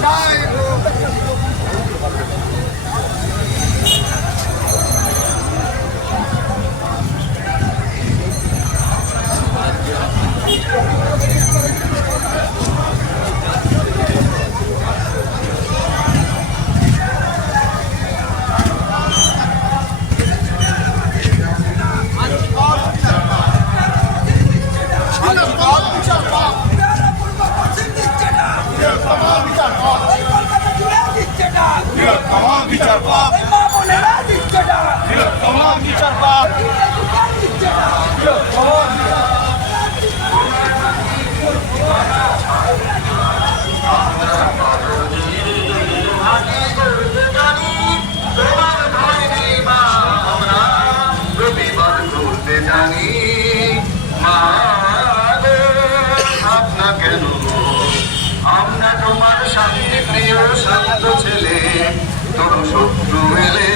Time. আমরা তোমার শান্তি প্রিয় শান্ত তবু শত্রু এলে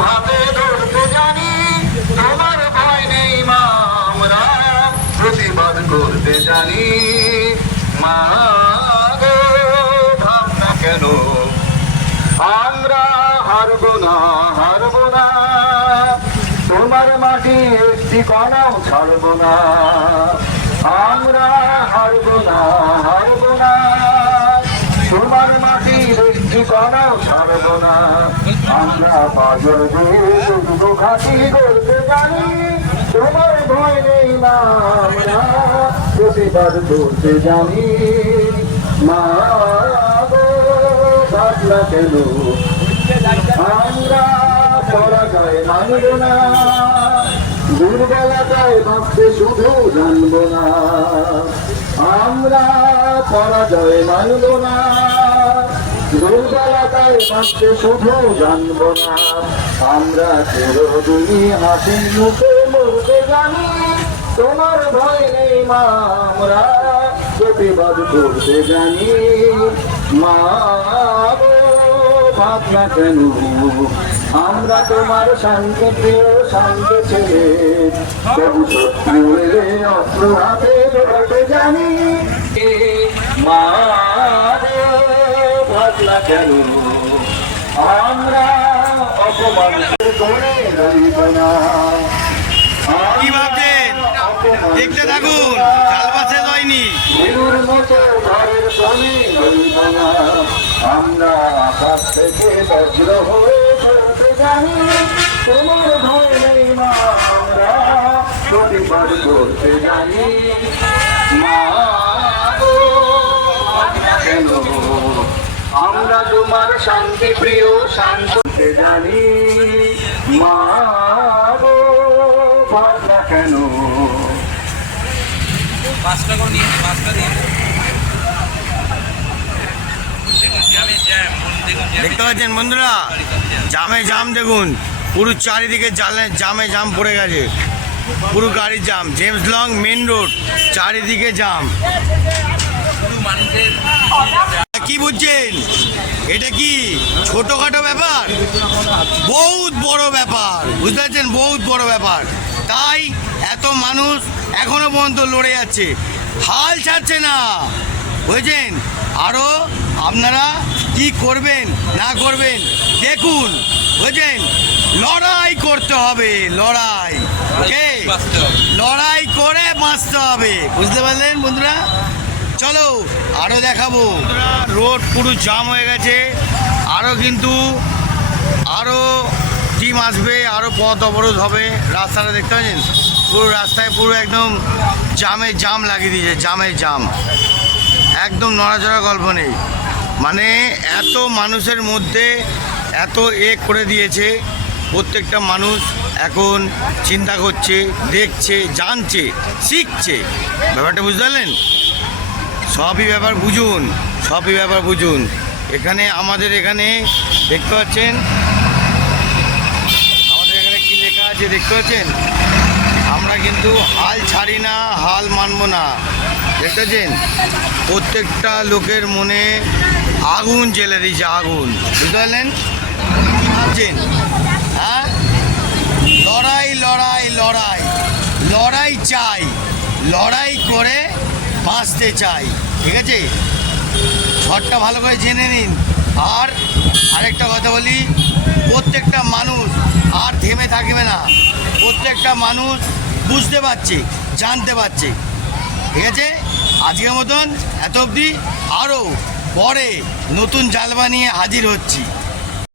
হাতে ধরতে জানি তোমার ভয় মা আমরা প্রতিবাদ জানি। মা গো, ভাবনা আমরা হারবো না না। তোমার মাটি একটি কণাও না। আমরা হারবো না কণাও ছাড়বো না আমরা পাজর দিয়ে খাটি করতে জানি তোমার ভয় নেই মা প্রতিবাদ করতে জানি মা ভাবনা কেন আমরা পরাজয় মানব না দুর্বলতায় ভাবতে শুধু জানব না আমরা পরাজয় মানব না। দুর্বলতায় ভাবতে শুধু জানব না। আমরা চিরদিনই হাসি মুখে মরতে জানি। তোমার ভয় নেই মা আমরা প্রতিবাদ করতে জানি। মা গো, ভাবনা কেন। আমরা তোমার শান্তি প্রিয় শান্তি ছেলে। তবু শত্রু এলে অস্ত্র হাতে জানি। মা কেন? আমরা অপমান করে রইব না। কি ভাবছেন? দেখতে থাকুন চালবাসে হয়নি মেরুর মতো ঘরের কোণে রইব না। আমরা আকাশ থেকে বজ্র হয়ে পড়তে জানি তোমার ভয় নেই মা আমরা প্রতিবাদ করতে জানি। মা আমরা তোমার শান্তি প্রিয় শান্তি জানি। মা কেন? পাঁচটা করে নিয়ে পাঁচটা দেখতে পাচ্ছেন বন্ধুরা? জামে জাম দেখুন পুরো চারিদিকে জালে জামে জাম পড়ে গেছে। পুরো গাড়ির jam James Long main road চারিদিকে জাম মানুষের কি বুঝছেন? এটা কি ছোটখাটো ব্যাপার? বহুত বড় ব্যাপার। বুঝতে পারছেন? বহুত বড় ব্যাপার। তাই এত মানুষ এখনও পর্যন্ত লড়ে যাচ্ছে। হাল ছাড়ছে না। বুঝছেন? আরও আপনারা কি করবেন না করবেন দেখুন। বুঝছেন? লড়াই করতে হবে লড়াই। লড়াই করে বাঁচতে হবে। বুঝতে পারলেন বন্ধুরা? চলো আরও দেখাবো। রোড পুরো জাম হয়ে গেছে। আরও কিন্তু আরও টিম আসবে আরও পথ অবরোধ হবে। রাস্তাটা দেখতে পাচ্ছেন? পুরো রাস্তায় পুরো একদম জামে জাম লাগিয়ে দিয়েছে জামে জাম একদম নড়াচড়া গল্প নেই। মানে এত মানুষের মধ্যে এত এ করে দিয়েছে, প্রত্যেকটা মানুষ এখন চিন্তা করছে, দেখছে, জানছে, শিখছে। ব্যাপারটা বুঝতে পারলেন? সবই ব্যাপার বুঝুন, সবই ব্যাপার বুঝুন। এখানে আমাদের এখানে দেখতে পাচ্ছেন? আমাদের এখানে কি লেখা আছে দেখতে পাচ্ছেন? আমরা কিন্তু হাল ছাড়ি না, হাল মানব না। দেখতে পাচ্ছেন? প্রত্যেকটা লোকের মনে আগুন জ্বেলে দিয়েছে, আগুন। বুঝতে পারলেন? কি ভাবছেন হ্যাঁ? লড়াই লড়াই লড়াই। লড়াই চাই, লড়াই করে বাঁচতে চাই। ঠিক আছে? শটটা ভালো করে জেনে নিন। আর আরেকটা কথা বলি, প্রত্যেকটা মানুষ আর থেমে থাকবে না। প্রত্যেকটা মানুষ বুঝতে পারছে, জানতে পারছে। ঠিক আছে? আজকের মতন এত অবধি। আরও পরে নতুন জালবা নিয়ে হাজির হচ্ছি।